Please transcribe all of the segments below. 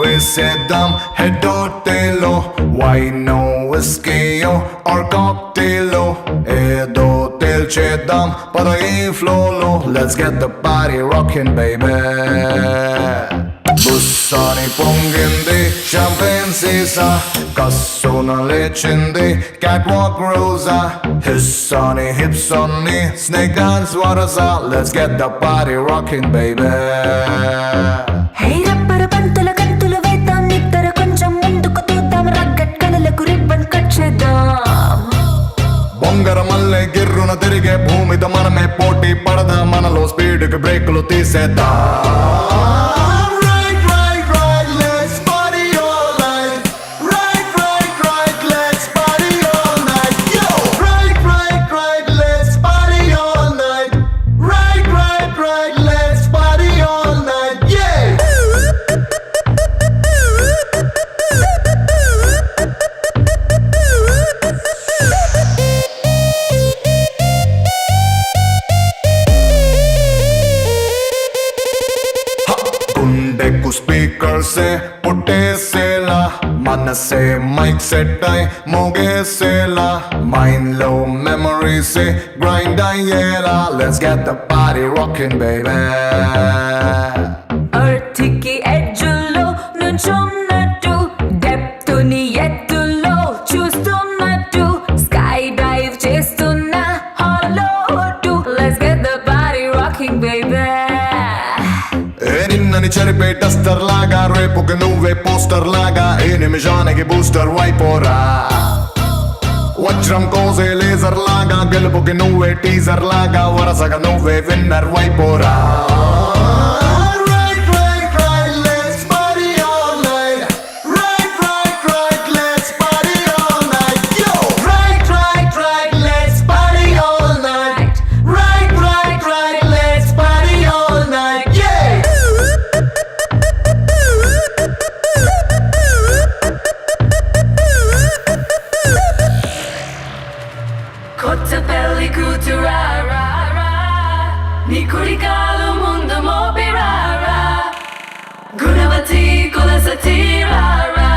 వేసేద్దాం హెడ్ టేలో, వైనో విస్కీయో ఆర్ కాక్టైలో, ఏదో తేల్చేద్దాం పద ఈ ఫ్లోలో. Let's get the party rocking baby. బుస్సాని పొంగింది షాంపెయిన్ సీసా, కస్సున లేచింది క్యాట్ వాక్ రోజా, హిస్సాని హిప్స్ అన్ని స్నేక్ డాన్స్ వరసా. Let's get the party rocking baby. Hey rubber బంతుల గంతులు వేద్దాం, నిద్దర కొంచెం ముందుకు తూద్దాం, రగ్గట్ కళ్ళకు రిబ్బన్ కట్ చేద్దాం. బొంగర మల్లె గిర్రున తిరిగే భూమితో మనమే పోటీ పడదా, మనలో స్పీడ్కి బ్రేకులు తీసేద్దాం. గుండెకు స్పీకర్సే పుట్టేసేలా, మనసే మైక్ సెట్ అయి మోగేసేలా, మైండ్ లో మెమరీసే గ్రైండ్ అయ్యేలా. Let's get the party rocking baby. ఎర్త్కి ఎడ్జుల్లో నుంచున్నట్టు, డెప్త్ ని ఎత్తుల్లో చూస్తున్నట్టు, స్కై డైవ్ చేస్తున్న హాలో టు. Let's get the party rocking baby. నిన్నని చెరిపే డస్టర్ లాగా, రేపుకి నువ్వే పోస్టర్ లాగా, ఏ నిమిషానికి బూస్టర్ వైపోరా. వజ్రం కోసే లేజర్ లాగా, గెలుపుకి నువ్వే టీజర్ లాగా, వరసగా నువ్వే విన్నర్ వైపోరా. కొత్త పెళ్లి కూతురారా, నీ కుడికాలు ముందు మోపిరారా, గుణవతి కులసతి రారా,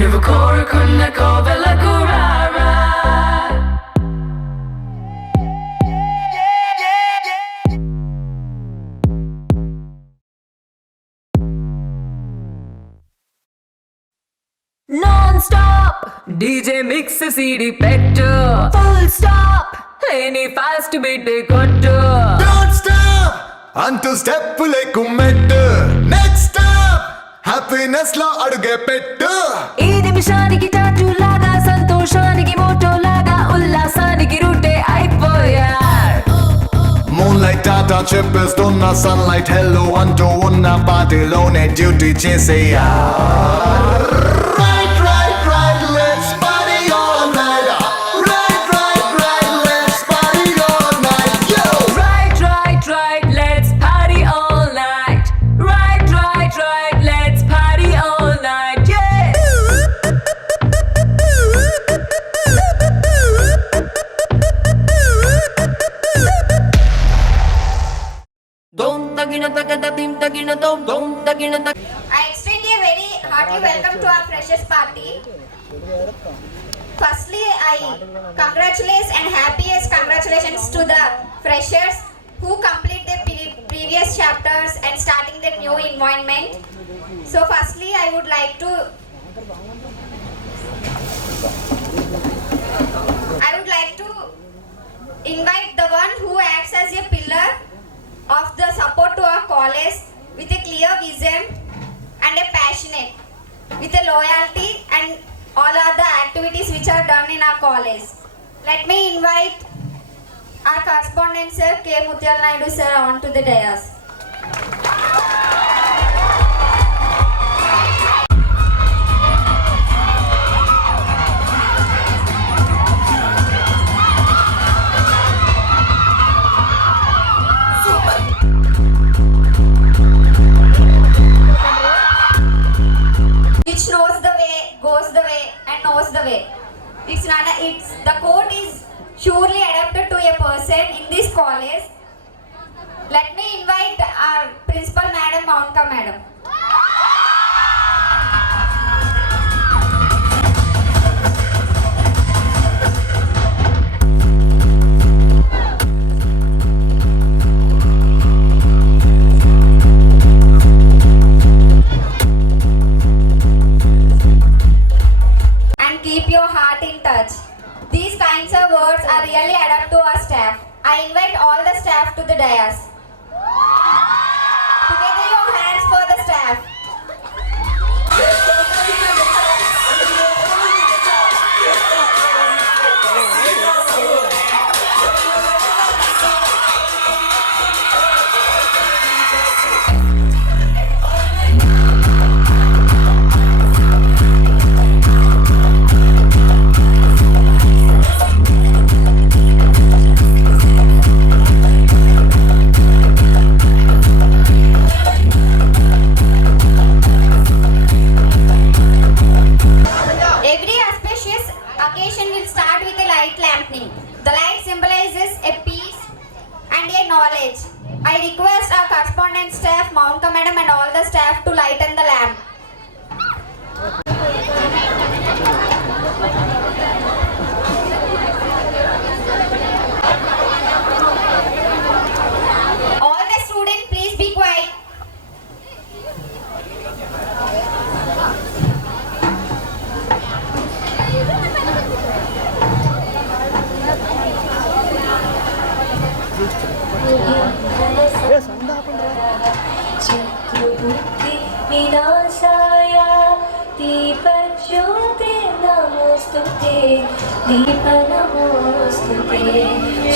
నువ్వు కోరుకున్న కోవెలకు రారా. Non stop DJ mix CD పెట్టు, full stop any fast beat కొట్టు. డోంట్ స్టాప్ అంటూ స్టెప్ లేకు మెట్టు, నెక్స్ట్ స్టాప్ హ్యాపీనెస్ లో అడుగే పెట్టు. ఈ నిమిషానికి టాటూ లాగా, సంతోషానికి మోటో లాగా, ఉల్లాసానికి రూటే అయిపోయా. మూన్లైట్ టాటా చెప్పేస్తున్న సన్లైట్ హెల్లో అంటూ ఉన్న పార్టీలోనే డ్యూటీ చేసేయా. I extend a very hearty welcome to our freshers party. Firstly, I congratulate and happiest congratulations to the freshers who complete their previous chapters and starting their new environment. So firstly, I would like to invite the one who acts as a pillar of the support to our college with a clear vision and a passionate, with a loyalty and all other activities which are done in our college. Let me invite our correspondent sir K. Mutyal Naidu sir onto the dais. Which knows the way, goes the way and knows the way. The quote is surely adapted to a person in this college. Let me invite our principal madam, Monica madam. adapt to our staff. I invite all the staff to the dais. Together your hands for the staff. Every auspicious occasion will start with a light lamping. The light symbolizes a peace and a knowledge. I request our correspondent staff, Mountka Madam and all the staff to lighten the lamp. All the students, please be quiet. चतुर्बुद्धि विनाशाय दीपज्योते नमोस्तुते दीप नमोस्तुते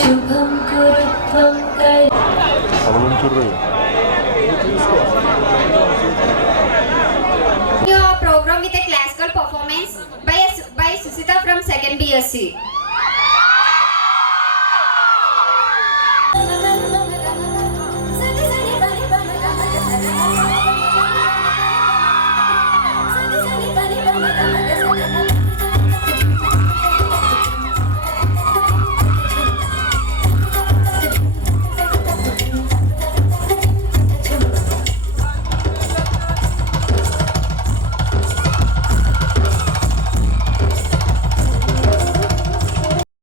शुभं कुरु त्वं Your program with a classical performance by Susita from 2nd BSc.